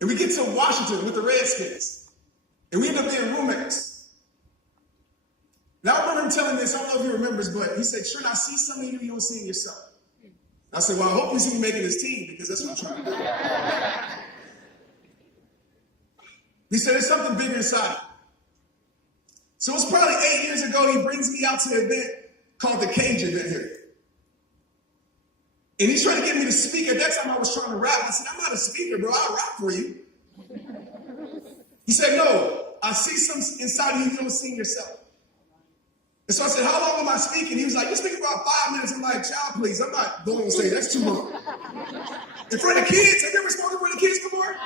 And we get to Washington with the Redskins. And we end up being roommates. Now, I remember him telling this, I don't know if he remembers, but he said, Trent, I see something in you don't see in yourself. I said, well, I hope you see me making this team because that's what I'm trying to do. He said, there's something bigger inside. So it's probably 8 years ago, he brings me out to an event called the Cage event here. And he's trying to get me to speak. At that time, I was trying to rap. I said, I'm not a speaker, bro. I'll rap for you. He said, no, I see something inside of you don't see in yourself. And so I said, how long am I speaking? He was like, you're speaking for about 5 minutes. I'm like, child, please, I'm not going to say that's too long. In front of kids, have you ever spoken in front of kids before?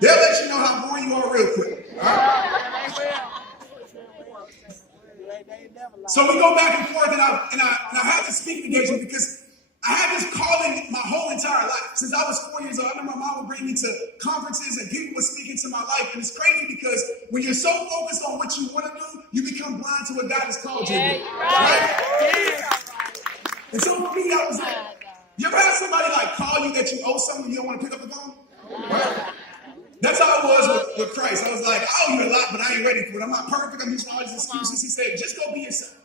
They'll let you know how boring you are real quick. All right? So we go back and forth, and I had this speaking engagement because I had this calling my whole entire life. Since I was 4 years old, I remember my mom would bring me to conferences and people would speak into my life. And it's crazy because when you're so focused on what you want to do, you become blind to what God has called you to do. Right? And so for me, that was it. You ever had somebody like call you that you owe something and you don't want to pick up the phone? Right? That's how it was with Christ. I was like, I owe you a lot, but I ain't ready for it. I'm not perfect. I'm using all these excuses. He said, just go be yourself.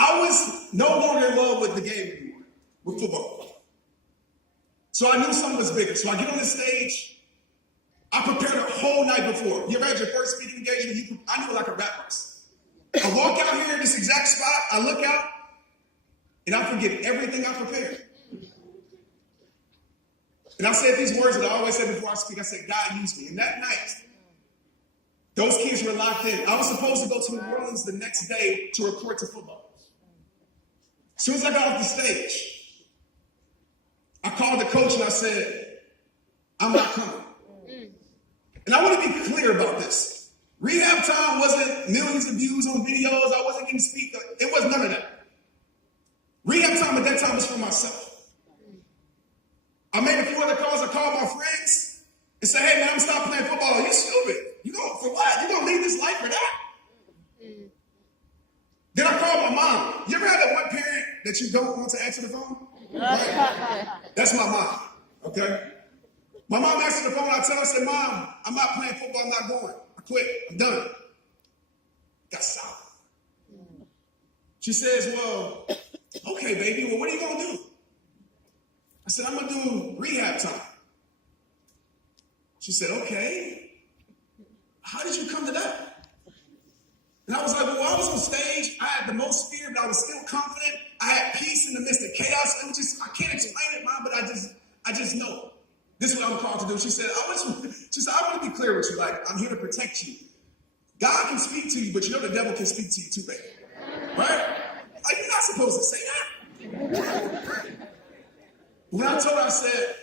I was no longer in love with the game anymore, with football. So I knew something was bigger. So I get on the stage. I prepared a whole night before. You ever had your first speaking engagement? I knew it like a rap verse. I walk out here in this exact spot. I look out, and I forget everything I prepared. And I said these words that I always say before I speak. I said, God used me. And that night, those kids were locked in. I was supposed to go to New Orleans the next day to report to football. As soon as I got off the stage, I called the coach and I said, I'm not coming. And I want to be clear about this. Rehab time wasn't millions of views on videos. I wasn't getting speak. It was none of that. Rehab time at that time was for myself. I made a few other calls. I called my friends and said, hey, man, I'm stopping playing football. You stupid. You going for what? You going to leave this life for that? Then I called my mom. You ever had that one parent that you don't want to answer the phone? Right? That's my mom, okay? My mom answered the phone. I tell her, I said, Mom, I'm not playing football. I'm not going. I quit. I'm done. Got solid. She says, well, okay, baby. Well, what are you going to do? I said, I'm going to do rehab time. She said, okay. How did you come to that? And I was like, well, I was on stage. I had the most fear, but I was still confident. I had peace in the midst of chaos. It was just, I can't explain it, Mom, but I just know. This is what I'm called to do. She said, I want to be clear with you. Like, I'm here to protect you. God can speak to you, but you know the devil can speak to you too, baby. Right? Like, you're not supposed to say that. When I told her, I said,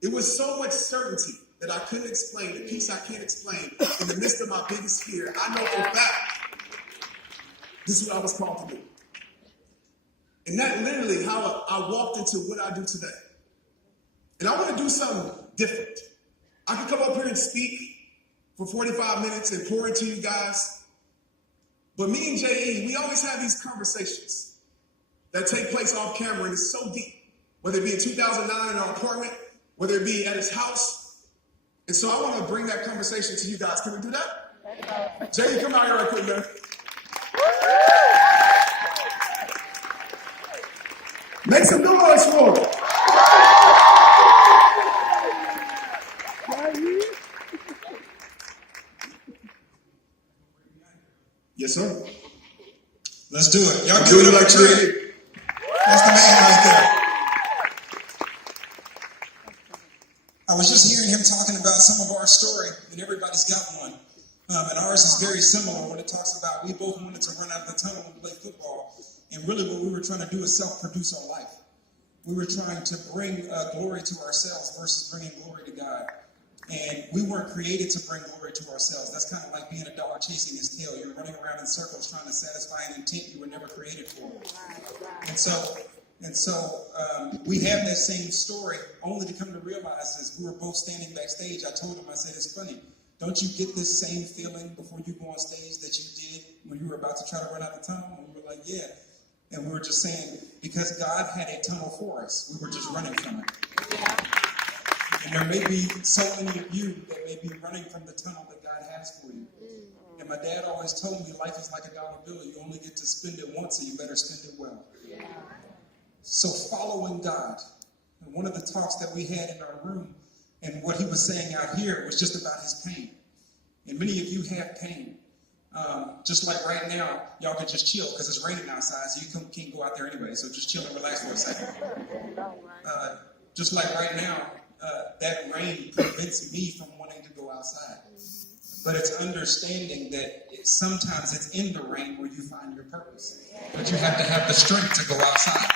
it was so much certainty that I couldn't explain, the peace I can't explain, in the midst of my biggest fear. I know for a fact, this is what I was called to do. And that literally how I walked into what I do today. And I want to do something different. I could come up here and speak for 45 minutes and pour into you guys. But me and J.E., we always have these conversations that take place off camera, and it's so deep. Whether it be in 2009 in our apartment, whether it be at his house. And so I want to bring that conversation to you guys. Can we do that? J.E., come out here right quick, man. Make some noise for him. Yes, sir. Let's do it. Y'all do give it up like for Trent. Trent. That's the man right there. I was just hearing him talking about some of our story, and everybody's got one. And ours is very similar when it talks about we both wanted to run out of the tunnel and play football. And really what we were trying to do is self-produce our life. We were trying to bring glory to ourselves versus bringing glory to God. And we weren't created to bring glory to ourselves. That's kind of like being a dog chasing his tail. You're running around in circles trying to satisfy an intent you were never created for. And so we have that same story, only to come to realize as we were both standing backstage, I told him, I said, it's funny. Don't you get this same feeling before you go on stage that you did when you were about to try to run out of tunnel? And we were like, yeah. And we were just saying, because God had a tunnel for us, we were just running from it. Yeah. And there may be so many of you that may be running from the tunnel that God has for you. And my dad always told me life is like a dollar bill. You only get to spend it once, so you better spend it well. So following God. And one of the talks that we had in our room and what he was saying out here was just about his pain. And many of you have pain. Just like right now, y'all can just chill because it's raining outside, so you can't go out there anyway. So just chill and relax for a second. Just like right now, that rain prevents me from wanting to go outside. But it's understanding that sometimes it's in the rain where you find your purpose. But you have to have the strength to go outside.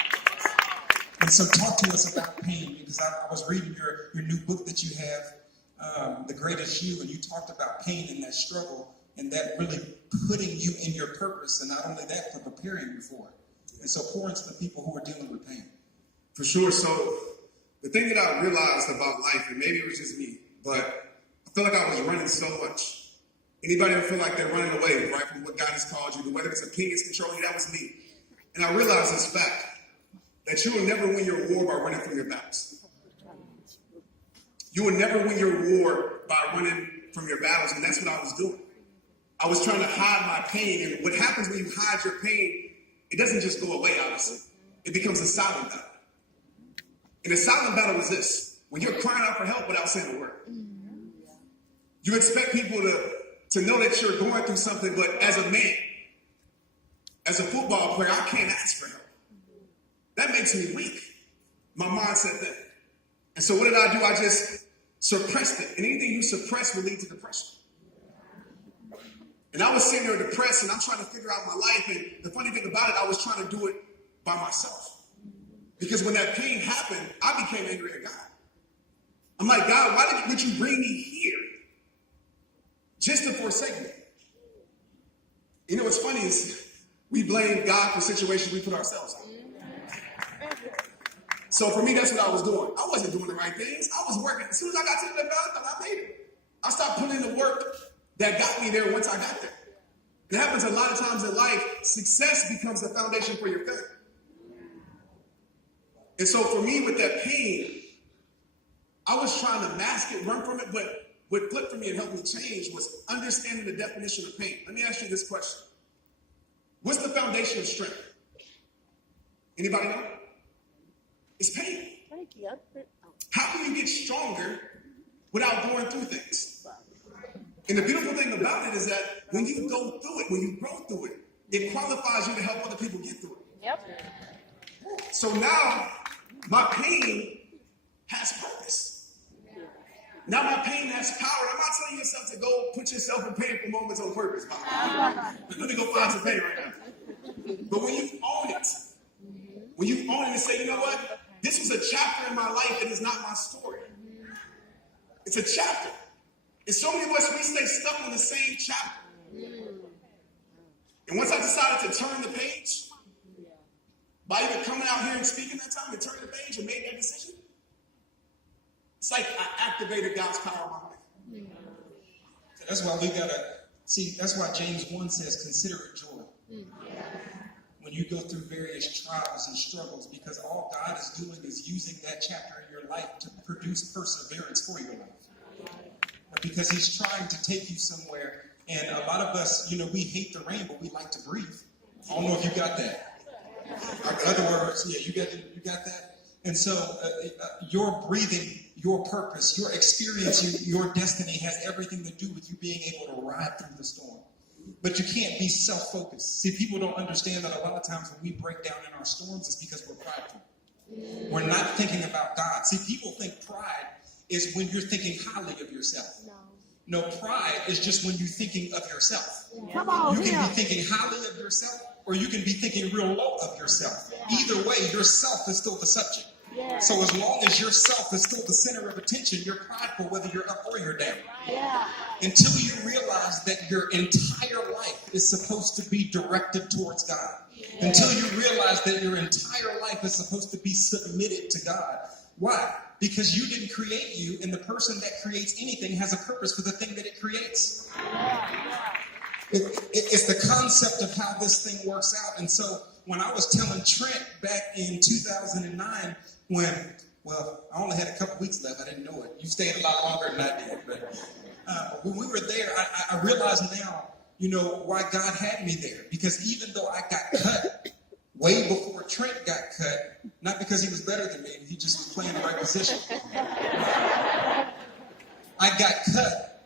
And so talk to us about pain, because I was reading your new book that you have, The Greatest You, and you talked about pain and that struggle and that really putting you in your purpose, and not only that, but preparing you for it. And so pour into the people who are dealing with pain. For sure. So the thing that I realized about life, and maybe it was just me, but I feel like I was running so much. Anybody ever feel like they're running away, right, from what God has called you to, whether it's opinions controlling you? That was me. And I realized this fact, that you will never win your war by running from your battles. You will never win your war by running from your battles, and that's what I was doing. I was trying to hide my pain, and what happens when you hide your pain, it doesn't just go away, obviously. It becomes a silent battle. And the silent battle is this: when you're crying out for help without saying a word. You expect people to know that you're going through something, but as a man, as a football player, I can't ask for help. That makes me weak. My mindset then. And so what did I do? I just suppressed it. And anything you suppress will lead to depression. And I was sitting there depressed, and I'm trying to figure out my life. And the funny thing about it, I was trying to do it by myself. Because when that pain happened, I became angry at God. I'm like, God, why would you bring me here just to forsake me? You know what's funny is we blame God for situations we put ourselves in. So for me, that's what I was doing. I wasn't doing the right things. I was working. As soon as I got to the NFL, I thought I made it. I stopped putting in the work that got me there once I got there. It happens a lot of times in life. Success becomes the foundation for your failure. And so for me, with that pain, I was trying to mask it, run from it, but what flipped for me and helped me change was understanding the definition of pain. Let me ask you this question. What's the foundation of strength? Anybody know? It's pain. How can you get stronger without going through things? And the beautiful thing about it is that when you go through it, when you grow through it, it qualifies you to help other people get through it. Yep. So now my pain has purpose. Now my pain has power. I'm not telling yourself to go put yourself in painful moments on purpose. Let me go find some pain right now. But when you own it, and say, you know what? This was a chapter in my life that is not my story. It's a chapter. And so many of us, we stay stuck on the same chapter. And once I decided to turn the page, by either coming out here and speaking that time and turning the page and made that decision, it's like I activated God's power in my life. So that's why we gotta see, that's why James 1 says, consider it joy. When you go through various trials and struggles, because all God is doing is using that chapter in your life to produce perseverance for your life. Because he's trying to take you somewhere. And a lot of us, we hate the rain, but we like to breathe. I don't know if you got that. In other words, yeah, you got that? And so your breathing, your purpose, your experience, your destiny has everything to do with you being able to ride through the storm. But you can't be self-focused. See, people don't understand that a lot of times when we break down in our storms, it's because we're prideful. We're not thinking about God. See, people think pride is when you're thinking highly of yourself. No, pride is just when you're thinking of yourself. Come on, you can be thinking highly of yourself, or you can be thinking real low of yourself. Either way, yourself is still the subject. So as long as yourself is still the center of attention, you're prideful whether you're up or you're down. Until you realize that your entire life is supposed to be directed towards God. Until you realize that your entire life is supposed to be submitted to God. Why? Because you didn't create you, and the person that creates anything has a purpose for the thing that it creates. It's the concept of how this thing works out. And so when I was telling Trent back in 2009, when Well, I only had a couple weeks left. I didn't know it. You stayed a lot longer than I did. But when we were there, I realized now, why God had me there. Because even though I got cut way before Trent got cut, not because he was better than me, he just was playing the right position. I got cut.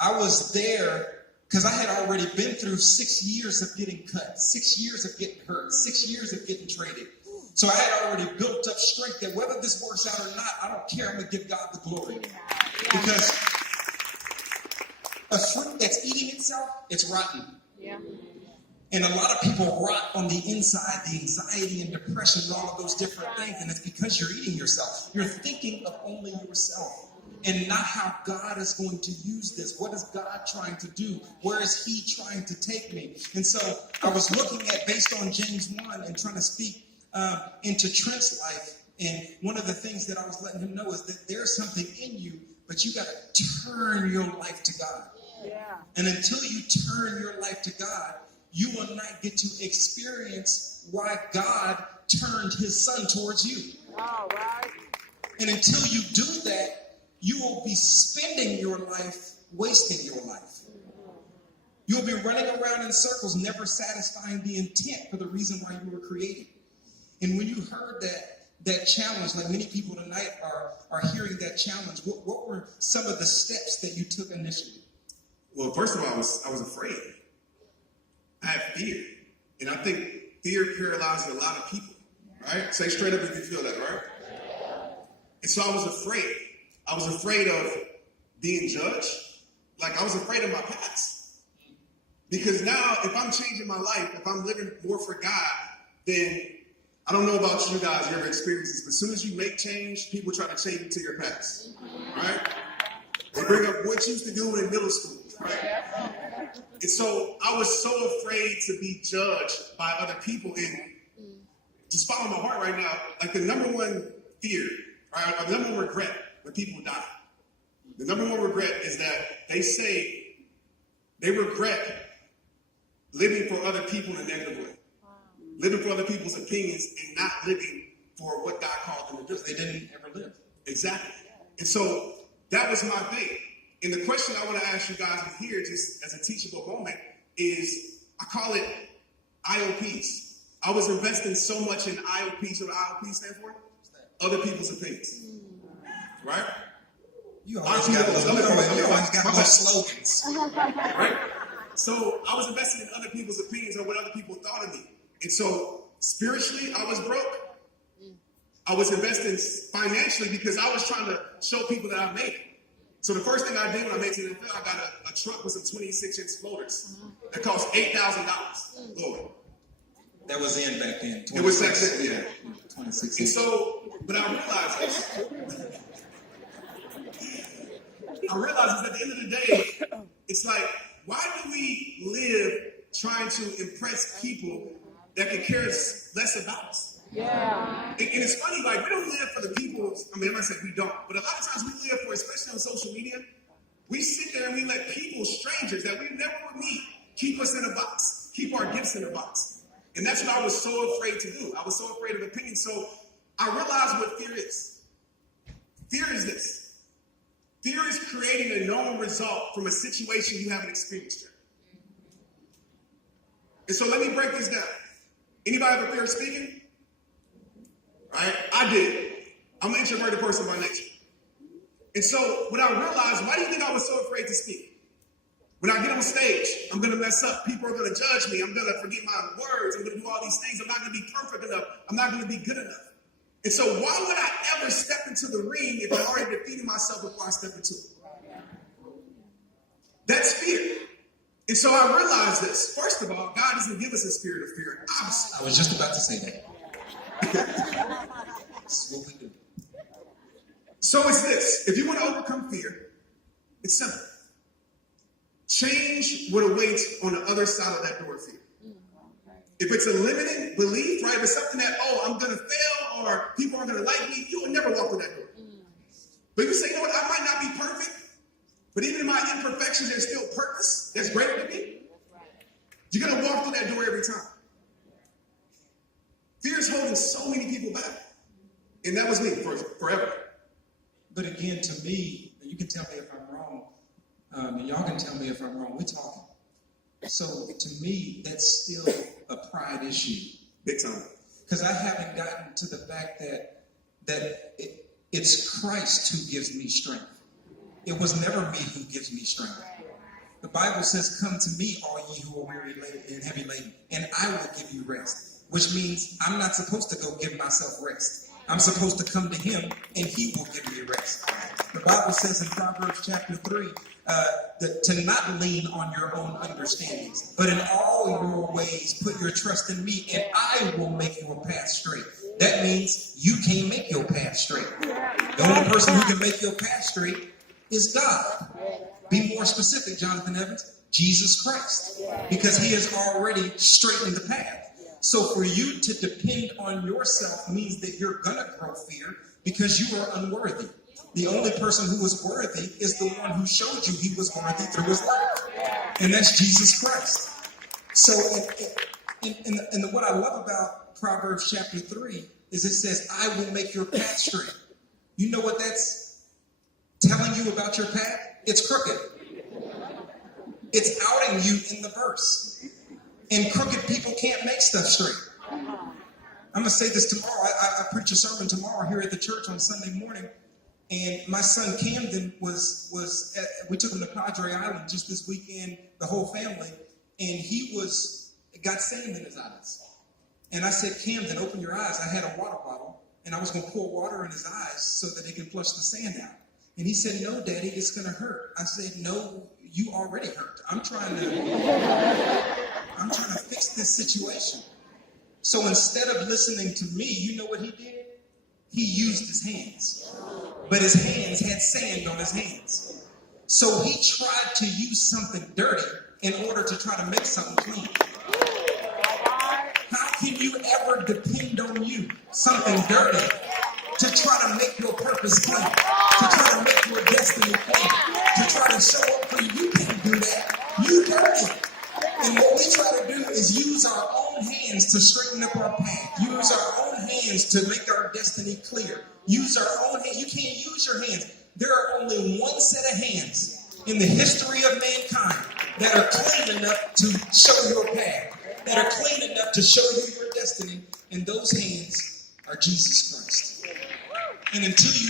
I was there because I had already been through 6 years of getting cut, 6 years of getting hurt, 6 years of getting traded. So I had already built up strength that whether this works out or not, I don't care. I'm going to give God the glory. Because a fruit that's eating itself, it's rotten. Yeah. And a lot of people rot on the inside, the anxiety and depression and all of those different things. And it's because you're eating yourself. You're thinking of only yourself and not how God is going to use this. What is God trying to do? Where is he trying to take me? And so I was looking at, based on James 1 and trying to speak into Trent's life. And one of the things that I was letting him know is that there's something in you, but you got to turn your life to God. Yeah. And until you turn your life to God, you will not get to experience why God turned his son towards you. All right. And until you do that, you will be spending your life wasting your life. You'll be running around in circles, never satisfying the intent for the reason why you were created. And when you heard that challenge, like many people tonight are hearing that challenge, what were some of the steps that you took initially? Well, first of all, I was afraid. I had fear. And I think fear paralyzes a lot of people, right? Say straight up if you feel that, right? And so I was afraid. I was afraid of being judged. Like I was afraid of my past. Because now if I'm changing my life, if I'm living more for God, then I don't know about you guys, you ever experienced this, but as soon as you make change, people try to change you to your past, right? They bring up what you used to do in middle school, right? And so I was so afraid to be judged by other people. And just follow my heart right now, like the number one fear, right, or the number one regret when people die, the number one regret is that they say they regret living for other people in a negative way. Living for other people's opinions and not living for what God called them to do. They didn't ever live. Exactly. And so that was my thing. And the question I want to ask you guys here, just as a teachable moment, is I call it IOPs. I was investing so much in IOPs. You know what IOP stand for? Other people's opinions. Right? You always got those slogans. Right? So I was investing in other people's opinions or what other people thought of me. And so spiritually, I was broke. I was investing financially because I was trying to show people that I made it. So the first thing I did when I made it to the NFL, I got a truck with some 26-inch floaters that cost $8,000. Lord. That was in back then. It was back then, yeah. 26. And so, but I realized this. I realized at the end of the day, it's like, why do we live trying to impress people that can care less about us? Yeah. And it's funny, like, we don't live for the people. I mean, I'm not saying we don't, but a lot of times we live for, especially on social media, we sit there and we let people, strangers that we never would meet, keep us in a box, keep our gifts in a box. And that's what I was so afraid to do. I was so afraid of opinions. So I realized what fear is. Fear is this. Fear is creating a known result from a situation you haven't experienced yet. And so let me break this down. Anybody have a fear of speaking? Right? I did. I'm an introverted person by nature. And so when I realized, why do you think I was so afraid to speak? When I get on stage, I'm going to mess up. People are going to judge me. I'm going to forget my words. I'm going to do all these things. I'm not going to be perfect enough. I'm not going to be good enough. And so why would I ever step into the ring if I already defeated myself before I step into it? That's fear. And so I realized this. First of all, God doesn't give us a spirit of fear. Obviously. I was just about to say that. That's what we do. So it's this. If you want to overcome fear, it's simple. Change what awaits on the other side of that door of fear. If it's a limiting belief, right? If it's something that, I'm going to fail or people aren't going to like me, you will never walk through that door. But you say, you know what, I might not be perfect, but even in my imperfections, there's still purpose that's greater than me. You're going to walk through that door every time. Fear is holding so many people back. And that was me for forever. But again, to me, you can tell me if I'm wrong, and y'all can tell me if I'm wrong. We're talking. So to me, that's still a pride issue. Big time. Because I haven't gotten to the fact that it's Christ who gives me strength. It was never me who gives me strength. The Bible says, "Come to me, all ye who are weary and heavy laden, and I will give you rest." Which means I'm not supposed to go give myself rest. I'm supposed to come to him, and he will give me rest. The Bible says in Proverbs chapter 3, that to not lean on your own understandings, but in all your ways put your trust in me, and I will make your path straight. That means you can't make your path straight. The only person who can make your path straight is God. Be more specific, Jonathan Evans. Jesus Christ. Because he has already straightened the path. So for you to depend on yourself means that you're going to grow fear because you are unworthy. The only person who is worthy is the one who showed you he was worthy through his life. And that's Jesus Christ. So and what I love about Proverbs chapter 3 is it says, "I will make your path straight." You know what that's telling you about your path? It's crooked. It's outing you in the verse. And crooked people can't make stuff straight. I'm going to say this tomorrow. I preach a sermon tomorrow here at the church on Sunday morning. And my son Camden we took him to Padre Island just this weekend, the whole family. And he got sand in his eyes. And I said, "Camden, open your eyes." I had a water bottle and I was going to pour water in his eyes so that he could flush the sand out. And he said, "No, Daddy, it's going to hurt." I said, "No, you already hurt. I'm trying to fix this situation." So instead of listening to me, you know what he did? He used his hands. But his hands had sand on his hands. So he tried to use something dirty in order to try to make something clean. How can you ever depend on you, something dirty, to try to make your purpose clean, to try to make your destiny clean, to try to show up for you? You can't do that. You dirty. And what we try to do is use our own hands to straighten up our path. Use our own hands to make our destiny clear. Use our own hands. You can't use your hands. There are only one set of hands in the history of mankind that are clean enough to show your path, that are clean enough to show you your destiny, and those hands are Jesus Christ. And until you